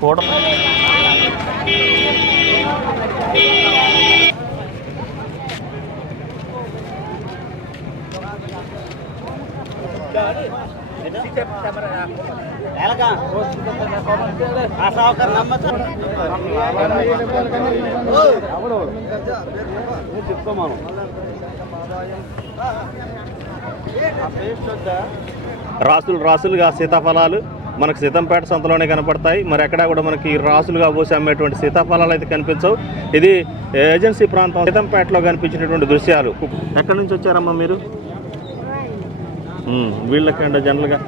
కూడా రాసులు రాసులుగా సీతాఫలాలు. మనకు సీతంపేట సంతలోనే కనపడతాయి. మరి ఎక్కడా కూడా మనకి రాసులుగా పోసి అమ్మేటువంటి సీతాఫలాలు అయితే కనిపించవు. ఇది ఏజెన్సీ ప్రాంతం సీతంపేటలో కనిపించినటువంటి దృశ్యాలు. ఎక్కడి నుంచి వచ్చారమ్మా మీరు? ఉమ్, వీళ్ళకంటే జనరల్గా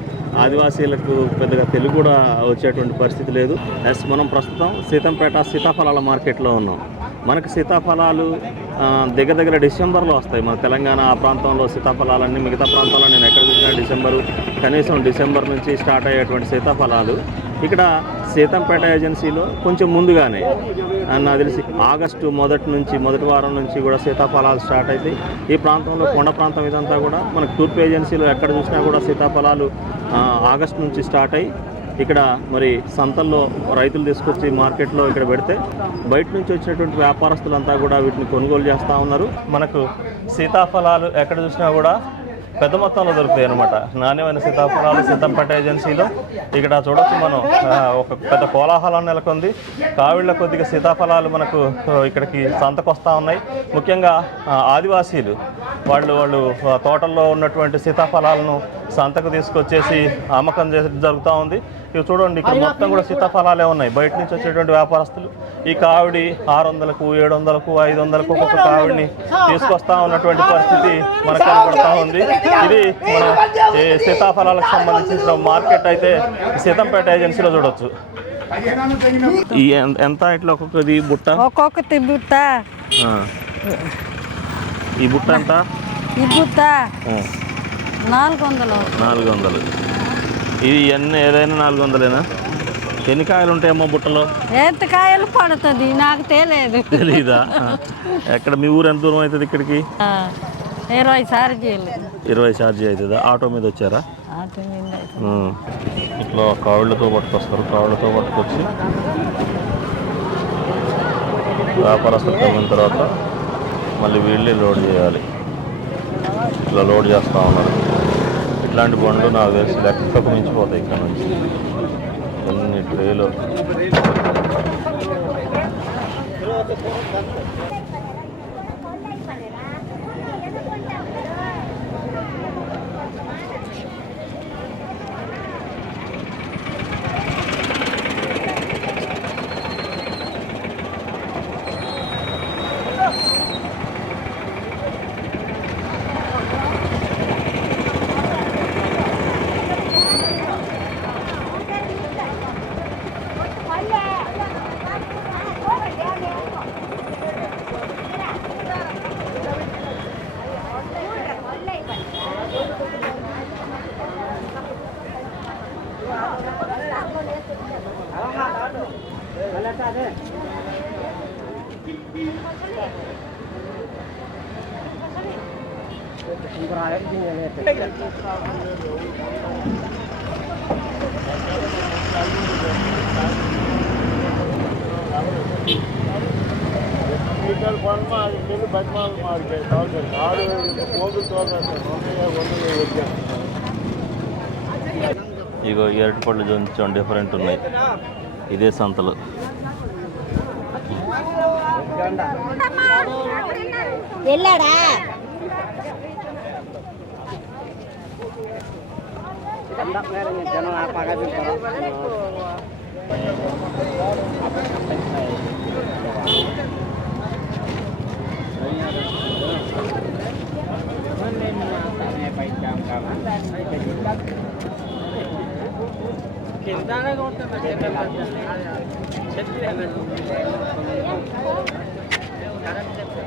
ఆదివాసీలకు పెద్దగా తెలుగు కూడా వచ్చేటువంటి పరిస్థితి లేదు. ఎస్ మనం ప్రస్తుతం సీతంపేట సీతాఫలాల మార్కెట్లో ఉన్నాం. మనకు సీతాఫలాలు దగ్గర దగ్గర డిసెంబర్లో వస్తాయి. మన తెలంగాణ ఆ ప్రాంతంలో సీతాఫలాలన్నీ మిగతా ప్రాంతాల్లో నేను ఎక్కడ చూసినా డిసెంబరు కనీసం డిసెంబర్ నుంచి స్టార్ట్ అయ్యేటువంటి సీతాఫలాలు ఇక్కడ సీతంపేట ఏజెన్సీలో కొంచెం ముందుగానే నాకు తెలిసి ఆగస్టు మొదటి నుంచి మొదటి వారం నుంచి కూడా సీతాఫలాలు స్టార్ట్ అయితే ఈ ప్రాంతంలో కొండ ప్రాంతం ఇదంతా కూడా మనకు తూర్పు ఏజెన్సీలో ఎక్కడ చూసినా కూడా సీతాఫలాలు ఆగస్టు నుంచి స్టార్ట్ అయ్యి ఇక్కడ మరి సంతల్లో రైతులు తీసుకొచ్చి మార్కెట్లో ఇక్కడ పెడితే బయట నుంచి వచ్చినటువంటి వ్యాపారస్తులంతా కూడా వీటిని కొనుగోలు చేస్తూ ఉన్నారు. మనకు సీతాఫలాలు ఎక్కడ చూసినా కూడా పెద్ద మొత్తంలో దొరుకుతాయి అనమాట నాణ్యమైన సీతాఫలాలు సీతంపేట ఏజెన్సీలో. ఇక్కడ చూడొచ్చు మనం ఒక పెద్ద కోలాహలం నెలకొంది. కావిళ్ళ కొద్దిగా సీతాఫలాలు మనకు ఇక్కడికి సంతకు వస్తూ ఉన్నాయి. ముఖ్యంగా ఆదివాసీలు వాళ్ళు వాళ్ళు తోటల్లో ఉన్నటువంటి సీతాఫలాలను సంతకు తీసుకొచ్చేసి అమ్మకం చేసి జరుగుతూ ఉంది. ఇవి చూడండి ఇక్కడ మొత్తం కూడా సీతాఫలాలే ఉన్నాయి. బయట నుంచి వచ్చేటువంటి వ్యాపారస్తులు. ఈ కావిడి ఆరు వందలకు ఏడు వందలకు ఐదు వందలకు ఒక్కొక్క కావిడిని తీసుకొస్తా ఉన్నటువంటి పరిస్థితి మనకు కనబడతా ఉంది. ఇది మన సీతాఫలాలకు సంబంధించిన మార్కెట్ అయితే సీతంపేట ఏజెన్సీలో చూడొచ్చు. ఎంత ఇట్లా ఒక్కొక్కది? బుట్ట? ఒక్కొక్కటి బుట్ట. ఆ. ఈ బుట్ట ఎంత? ఈ బుట్ట నాలుగు వందలు నాలుగు వందలు ఇది ఎన్ని ఏదైనా నాలుగు వందలేనా ఎన్ని కాయలు ఉంటాయమ్మా బుట్టలో? ఎంత కాయలు పడుతుంది? నాకు తెలియదు. తెలీదా. ఎక్కడ మీ ఊరు ఎంత దూరం అవుతుంది ఇక్కడికి? ఇరవై సార్జీలు ఇరవై ఛార్జీ అవుతుందా? ఆటో మీద వచ్చారా. ఇట్లా కావిళ్ళతో పట్టుకొస్తారు. కావిళ్ళతో పట్టుకొచ్చి వ్యాపారస్తులు కలిగిన తర్వాత మళ్ళీ వీళ్ళే లోడ్ చేయాలి. ఇట్లా లోడ్ చేస్తూ ఉన్నారు. ఇట్లాంటి బండ్లు నాకు తెలిసి లెక్కకు మించిపోతాయి ఇక్కడ నుంచి. కొన్ని ట్రేలు. ఇగో ఎరటిపళ్ళు అరటిపళ్ళు కొంచెం డిఫరెంట్ ఉన్నాయి. ఇదే సంతలు. இல்லடா కిందనే ఉంటుంది చెట్టు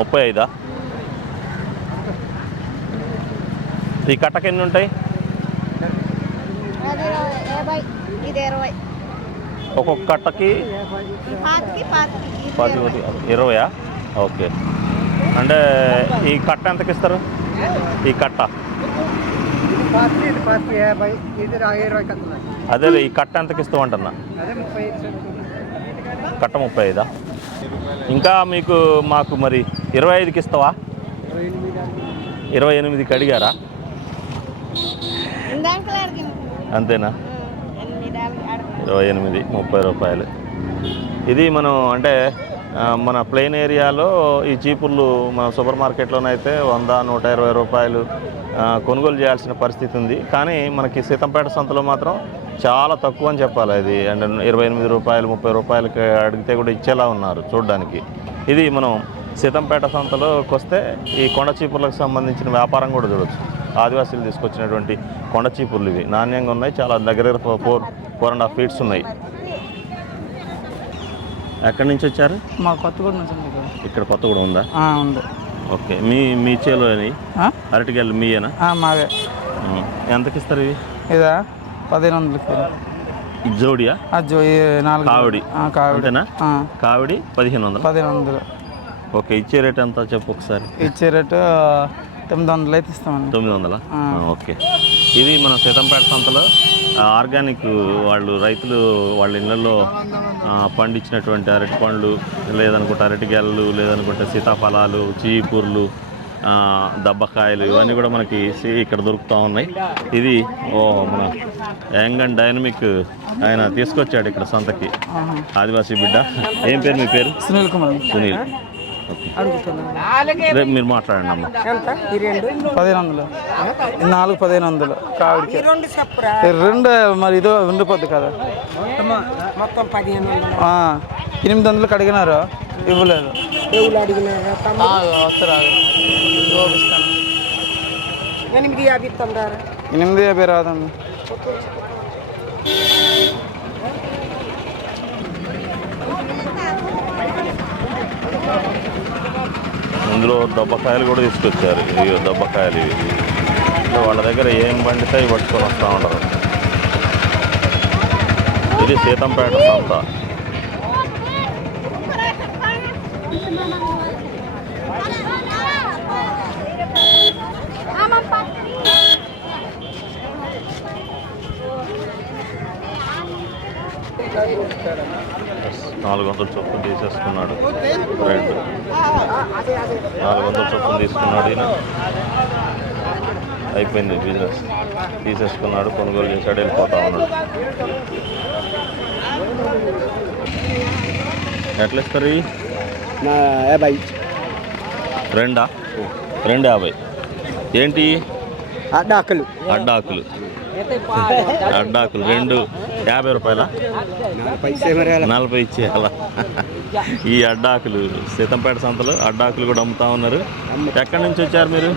ముప్పై ఐదా? ఈ కట్టకి ఎన్ని ఉంటాయి? ఒక్కొక్క కట్టకి పది ఇరవై. ఇరవయా? ఓకే. అంటే ఈ కట్ట ఎంతకి ఇస్తారు? ఈ కట్ట? అదే ఈ కట్ట ఎంతకి ఐదు. కట్ట ముప్పై ఐదా? ఇంకా మీకు మాకు మరి ఇరవై ఐదుకి ఇస్తావా? ఇరవై ఎనిమిదికి అడిగారా? అంతేనా? ఇరవై ఎనిమిది ముప్పై రూపాయలు. ఇది మనం అంటే మన ప్లెయిన్ ఏరియాలో ఈ చీపుర్లు మన సూపర్ మార్కెట్లోనైతే వంద నూట ఇరవై రూపాయలు కొనుగోలు చేయాల్సిన పరిస్థితి ఉంది. కానీ మనకి సీతంపేట సంతలో మాత్రం చాలా తక్కువ అని చెప్పాలి ఇది అంటే ఇరవై ఎనిమిది రూపాయలు ముప్పై రూపాయలకి అడిగితే కూడా ఇచ్చేలా ఉన్నారు చూడడానికి. ఇది మనం సీతంపేట సంతలోకి వస్తే ఈ కొండ చీపుర్లకు సంబంధించిన వ్యాపారం కూడా చూడొచ్చు. ఆదివాసీలు తీసుకొచ్చినటువంటి కొండ చీపుర్లు ఇవి. నాణ్యంగా ఉన్నాయి చాలా దగ్గర దగ్గర four four and half feets ఉన్నాయి. ఎక్కడి నుంచి వచ్చారు? మా కొత్తగూడ నుంచి ఇక్కడ. ఇక్కడ కొత్త కూడా ఉందా ఉంది. ఓకే. మీ మీ చేలో? అరటికాయలు మీయేనా? మావే. ఉం. ఎంతకి ఇస్తారు ఇవి? ఇదా? పదిహేను వందలకి జోడియా? అజ్జో నాలుగు కావిడి. కావిడి. కావిడి పదిహేను వందలు పదిహేను వందలు ఓకే ఇచ్చే రేట్ ఎంత చెప్పు ఒకసారి? ఇచ్చే రేటు తొమ్మిది వందలు అయితే ఇస్తామండి తొమ్మిది వందలా ఓకే. ఇది మన సీతంపేట సంతలో ఆర్గానిక్ వాళ్ళు రైతులు వాళ్ళ ఇళ్ళల్లో పండించినటువంటి అరటి పండ్లు లేదనుకుంటే అరటిగెలలు లేదనుకుంటే సీతాఫలాలు చీపూర్లు దబ్బకాయలు ఇవన్నీ కూడా మనకి ఇక్కడ దొరుకుతూ ఉన్నాయి. ఇది ఓ మన యంగ్ అండ్ డైనమిక్ ఆయన తీసుకొచ్చాడు ఇక్కడ సంతకి. ఆదివాసీ బిడ్డ. ఏం పేరు మీ పేరు? సునీల్ కుమార్. సునీల్. ఓకే రేపు మీరు మాట్లాడండి అమ్మ. పదిహేను వందలు నాలుగు పదిహేను వందలు కావిడికి రెండు మరి ఇదో ఉండిపోద్ది కదా. మొత్తం పదిహేను ఎనిమిది వందలకు అడిగినారు. ఇవ్వలేదు. వస్తారు ఎనిమిది యాభై ఇస్తాం రా ఎనిమిది యాభై రాదండి. ఇందులో దబ్బకాయలు కూడా తీసుకొచ్చారు. ఇవి దబ్బకాయలు ఇవి. వాళ్ళ దగ్గర ఏం పండితే అవి పట్టుకొని వస్తూ ఉండరు ఇది సీతంపేట సంత. నాలుగు వందల చొప్పున తీసేసుకున్నాడు. రెండు. నాలుగు వందల చొప్పున తీసుకున్నాడు ఈయన. అయిపోయింది బిజినెస్ తీసేసుకున్నాడు కొనుగోలు చేశాడు వెళ్ళిపోతా ఉన్నాడు. ఎట్లా ఇస్తారు? యాభై. రెండా? రెండు యాభై. ఏంటి? అడ్డాకలు. అడ్డాకులు. అడ్డాకులు. రెండు. యాభై రూపాయల? నలభై ఇచ్చేయాలా? ఈ అడ్డాకులు సీతంపేట సంతలో అడ్డాకులు కూడా అమ్ముతా ఉన్నారు. ఎక్కడి నుంచి వచ్చారు మీరు?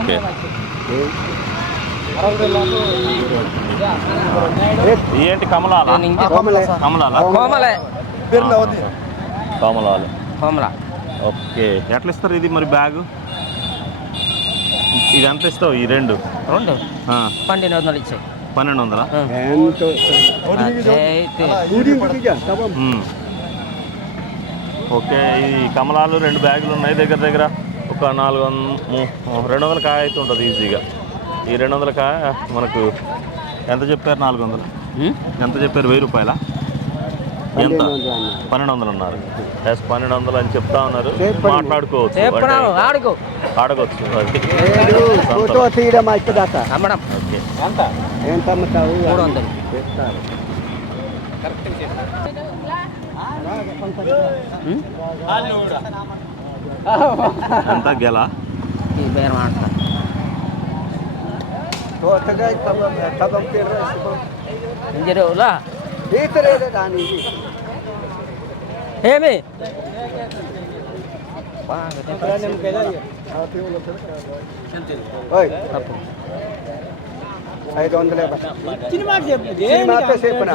ఓకే. ఏంటి కమలాల? కమలాల? కోమలే. కమలాలు. కోమల ఓకే. ఎట్లా ఇస్తారు ఇది మరి బ్యాగు? ఇది ఎంత ఇస్తావు ఈ రెండు? రెండు? ఆ, పన్నెండు వందలు ఇచ్చాయి. పన్నెండు వందలా. ఓకే ఈ కమలాలు రెండు బ్యాగులు ఉన్నాయి దగ్గర దగ్గర. ఒక నాలుగు వంద రెండు వందల కాయ అయితే ఉంటుంది ఈజీగా. ఈ రెండు వందల కాయ మనకు ఎంత చెప్పారు? నాలుగు వందలు. ఎంత చెప్పారు? వెయ్యి రూపాయల? ఎంత? పన్నెండు వందలు ఉన్నారు ఎస్ పన్నెండు వందలు అని చెప్తా ఉన్నారు. మాట్లాడుకోవచ్చు. చెప్పినావు అంటే ఆడుకో. ఆడవచ్చు అది ఫోటో తీయడం అయిపోదాక అమ్మడం. ఓకే. ఎంత? అమ్ముతావు మూడు వందలు ఎంత గెల? ఈ బేరం ఆడతా. తోటగా తబం ఇంజరువులా తీతరేదే దాని ఏమి? ఐదు వందల చెప్పినా?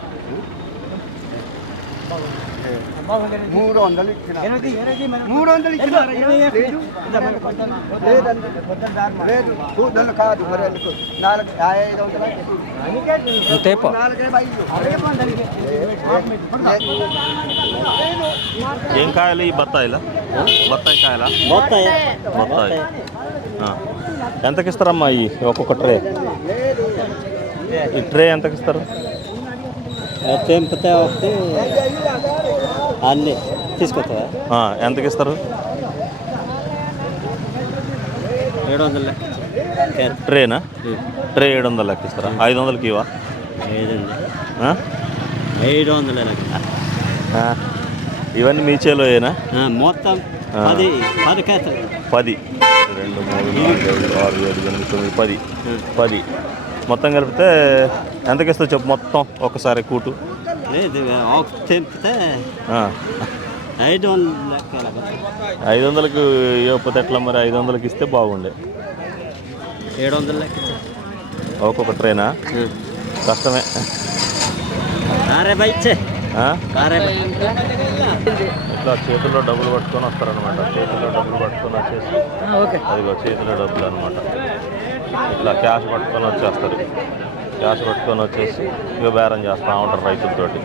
మూడు వందలు ఇచ్చిన మూడు వందలు ఇచ్చిన లేదండి లేదు కూతుళ్ళు కాదు మరి ఎందుకు నాలుగు ఐదు వందలు తేపో నాలుగే ఐదు ఏం కాయలు ఈ బత్తాయిలా బత్తాయి కాయలా బత్తాయి ఆ. ఎంతకి ఇస్తారమ్మా ఈ ఒక్కొక్క ట్రే ఈ ట్రే ఎంతకి ఇస్తారు తెంపితే వస్తే అన్నీ తీసుకొస్తావా? ఎంతకి ఇస్తారు ఏడు వందల ట్రేనా? ట్రే ఏడు వందలు లెక్క ఇస్తారా? ఐదు వందలకి ఇవా? ఏడు వందల. ఇవన్నీ మీ చేలోయేనా ఆ, మొత్తం. పది పది పది. రెండు మూడు నాలుగు ఐదు ఆరు ఏడు ఎనిమిది తొమ్మిది పది. పది. మొత్తం కలిపితే ఎంతకి ఇస్తావు చెప్పు మొత్తం ఒకసారి కూటు. తెంపితే. ఐదు వందల ఐదు వందలకు ఇవ్వకపోతే ఎట్లా మరి? ఐదు వందలకి ఇస్తే బాగుండే. ఏడు వందల ఒక్కొక్క ట్రైనా? కష్టమే. కారే బై ఇచ్చే ఆ? కారే బై. ఇట్లా చేతుల్లో డబ్బులు పట్టుకొని వస్తారనమాట చేతుల్లో డబ్బులు పట్టుకొని వచ్చేసి అదిగో చేతిలో డబ్బులు అనమాట ఇట్లా క్యాష్ పట్టుకొని వచ్చేస్తారు. క్యాష్ పట్టుకొని వచ్చేసి ఇక బేరం చేస్తూ ఉంటారు రైతులతోటి.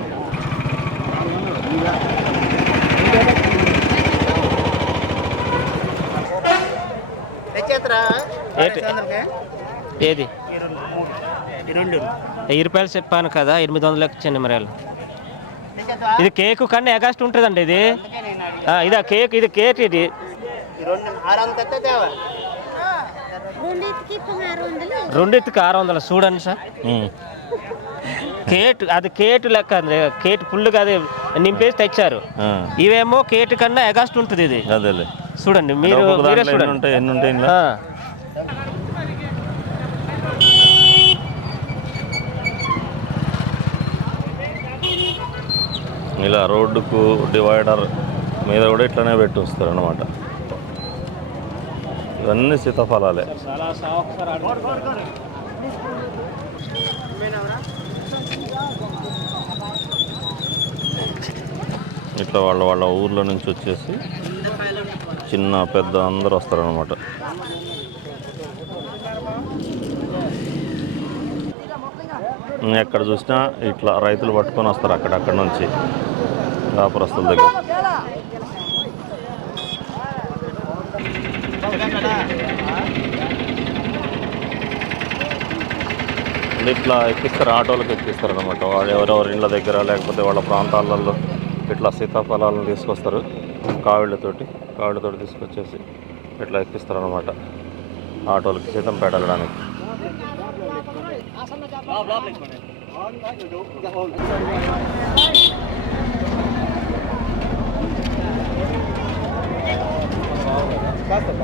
ఏది? వెయ్యి రూపాయలు చెప్పాను కదా ఎనిమిది వందలకు ఇచ్చండి మరి వాళ్ళు. ఇది కేక్ కన్నా ఎగాస్ట్ ఉంటుందండి ఇది. ఆ, ఇదా కేక్ ఇది కేక్ ఇది. రెండింటికి ఆరు వందలు రెండింటికి ఆరు వందలు. చూడండి సార్. కేట్ అది కేటు లెక్క కేటు ఫుల్గా అది నింపేసి తెచ్చారు. ఇవేమో కేటు కన్నా ఎగాస్ట్ ఉంటుంది ఇది. అదేలే. చూడండి మీరు ఎన్ని చూడండి. ఉంటాయి ఎన్ని. ఇలా రోడ్డుకు డివైడర్ మీద కూడా ఇట్లనే పెట్టి వస్తారు అనమాట ఇవన్నీ సీతాఫలాలే. ఇట్లా వాళ్ళ వాళ్ళ ఊర్లో నుంచి వచ్చేసి చిన్న పెద్ద అందరూ వస్తారనమాట ఎక్కడ చూసినా ఇట్లా రైతులు పట్టుకొని వస్తారు అక్కడక్కడ నుంచి. వ్యాపారస్తుల దగ్గర. ఇట్లా ఎక్కిస్తారు ఆటోలకు ఎక్కిస్తారు అనమాట వాళ్ళు ఎవరెవరి ఇళ్ళ దగ్గర లేకపోతే వాళ్ళ ప్రాంతాలలో ఇట్లా సీతాఫలాలను తీసుకొస్తారు కావిళ్ళతోటి. కావిళ్ళతోటి తీసుకొచ్చేసి ఇట్లా ఎక్కిస్తారు అనమాట ఆటోలకి సీతంపేట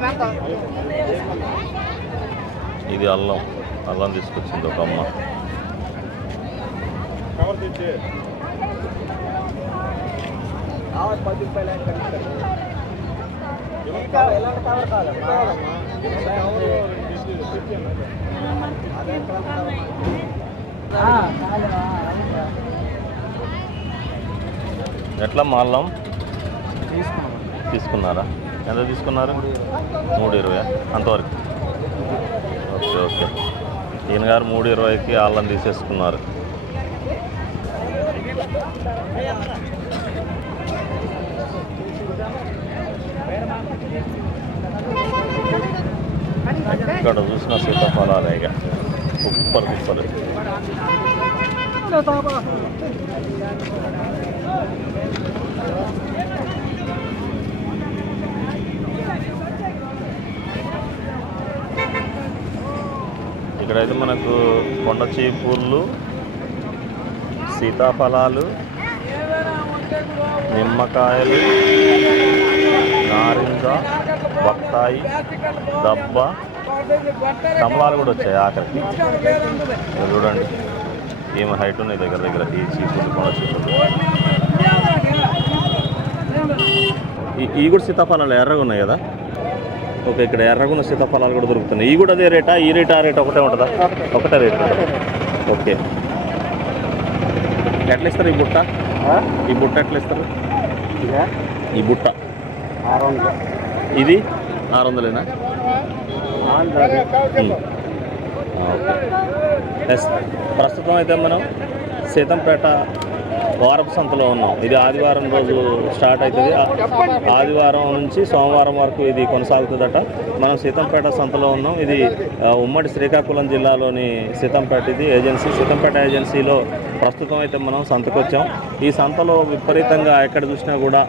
వెళ్ళడానికి ఇది అల్లం అల్లం తీసుకొచ్చింది ఒక అమ్మ ఎట్లా మా అల్లం? తీసుకున్నారా? ఎంత తీసుకున్నారు? మూడు ఇరవై. అంతవరకు. Okay okay. ఈయన గారు మూడు ఇరవైకి వాళ్ళని తీసేసుకున్నారు. ఇక్కడ చూసిన సీతాఫలాలే ఇక. కుప్పలు కుప్పలు ఇక్కడైతే మనకు కొండ చీపుర్లు సీతాఫలాలు నిమ్మకాయలు నారింజ బత్తాయి దబ్బ కమలాలు కూడా వచ్చాయి ఆఖరికి. చూడండి. ఏమి హైట్ ఉన్నాయి దగ్గర దగ్గర ఈ చీపులు కొండ చీపులు ఈ- ఈ కూడా సీతాఫలాలు ఎర్రగా ఉన్నాయి కదా? ఓకే ఇక్కడ ఎర్రగున్న సీతాఫలాలు కూడా దొరుకుతున్నాయి. ఈ కూడా అదే రేటా? ఈ రేట్ ఆ రేట్ ఒకటే ఉంటుందా? ఒకటే. రేట్. ఓకే. ఎట్లా ఇస్తారు ఈ బుట్ట? ఈ బుట్ట ఎట్లా ఇస్తారు ఈ బుట్ట. ఆరు వందలు ఇది ఆరు వందలేనా ఓకే. ఎస్ ప్రస్తుతం అయితే మనం సీతంపేట వారపు సంతలో ఉన్నాం. ఇది ఆదివారం రోజు స్టార్ట్ అవుతుంది. ఆదివారం నుంచి సోమవారం వరకు ఇది కొనసాగుతుందట. మనం సీతంపేట సంతలో ఉన్నాం. ఇది ఉమ్మడి శ్రీకాకుళం జిల్లాలోని సీతంపేట ఇది ఏజెన్సీ. సీతంపేట ఏజెన్సీలో ప్రస్తుతం అయితే మనం సంతకొచ్చాం. ఈ సంతలో విపరీతంగా ఎక్కడ చూసినా కూడా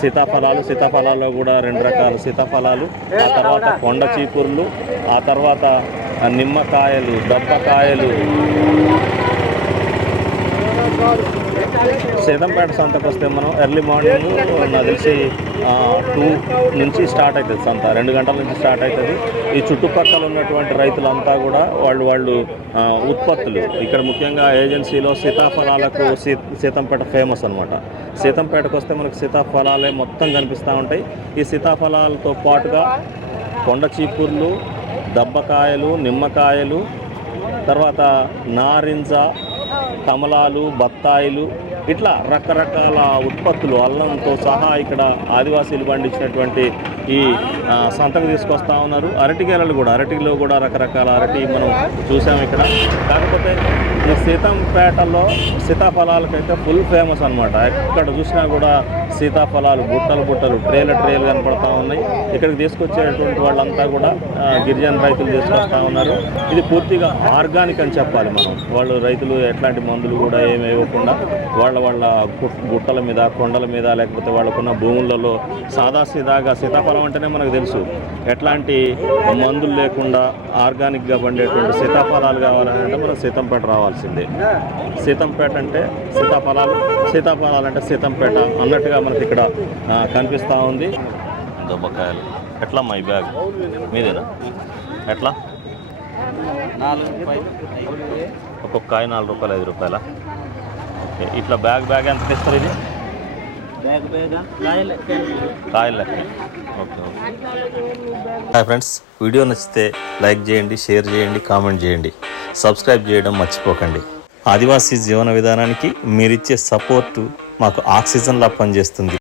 సీతాఫలాలు సీతాఫలాల్లో కూడా రెండు రకాల సీతాఫలాలు ఆ తర్వాత కొండ చీపుర్లు ఆ తర్వాత నిమ్మకాయలు దబ్బకాయలు సీతంపేట సంతకు వస్తే మనం ఎర్లీ మార్నింగ్ నాకు తెలిసి టూ నుంచి స్టార్ట్ అవుతుంది సంత. రెండు గంటల నుంచి స్టార్ట్ అవుతుంది ఈ చుట్టుపక్కల ఉన్నటువంటి రైతులంతా కూడా వాళ్ళు వాళ్ళు ఉత్పత్తులు. ఇక్కడ ముఖ్యంగా ఏజెన్సీలో సీతాఫలాలకు సీ సీతంపేట ఫేమస్ అనమాట సీతంపేటకు వస్తే మనకు సీతాఫలాలే మొత్తం కనిపిస్తూ ఉంటాయి. ఈ సీతాఫలాలతో పాటుగా కొండ చీపుర్లు దబ్బకాయలు నిమ్మకాయలు తర్వాత నారింజ కమలాలు బత్తాయిలు ఇట్లా రకరకాల ఉత్పత్తులు అల్లంతో సహా ఇక్కడ ఆదివాసీలు పండించినటువంటి ఈ సంతకు తీసుకొస్తా ఉన్నారు. అరటికేలలు కూడా అరటిలో కూడా రకరకాల అరటి మనం చూసాం ఇక్కడ. కాకపోతే ఈ సీతంపేటలో సీతాఫలాలకైతే ఫుల్ ఫేమస్ అనమాట ఎక్కడ చూసినా కూడా సీతాఫలాలు బుట్టలు బుట్టలు ట్రేలు ట్రేలు కనపడతా ఉన్నాయి. ఇక్కడికి తీసుకొచ్చేటువంటి వాళ్ళంతా కూడా గిరిజన రైతులు తీసుకొస్తా ఉన్నారు. ఇది పూర్తిగా ఆర్గానిక్ అని చెప్పాలి మనం. వాళ్ళు రైతులు ఎట్లాంటి మందులు కూడా ఏమి ఇవ్వకుండా వాళ్ళ వాళ్ళ గు- గుట్టల మీద కొండల మీద లేకపోతే వాళ్ళకున్న భూములలో సాదా సీదాగా సీతాఫలం అంటేనే మనకు తెలుసు. ఎట్లాంటి మందులు లేకుండా ఆర్గానిక్గా పండేటువంటి సీతాఫలాలు కావాలంటే మనం సీతంపేట రావాల్సిందే. సీతంపేట అంటే సీతాఫలాలు సీతాఫలాలు అంటే సీతంపేట అన్నట్టుగా మనకి ఇక్కడ కనిపిస్తూ ఉంది. దొబ్బకాయలు. ఎట్లా మా బ్యాగ్? మీదేనా? ఎట్లా? నాలుగు ఒక్కొక్క కాయ నాలుగు రూపాయలు ఐదు రూపాయల? ఓకే ఇట్లా బ్యాగ్ బ్యాగ్ ఎంత ఇస్తారు ఇది? బ్యాగ్ బ్యాగ్ కాయలు కాయలు లెక్క okay okay. Hi friends video నచ్చితే లైక్ చేయండి షేర్ చేయండి కామెంట్ చేయండి. సబ్స్క్రైబ్ చేయడం మర్చిపోకండి. ఆదివాసీ జీవన విధానానికి మీరిచ్చే సపోర్టు మాకు ఆక్సిజన్లా పనిచేస్తుంది.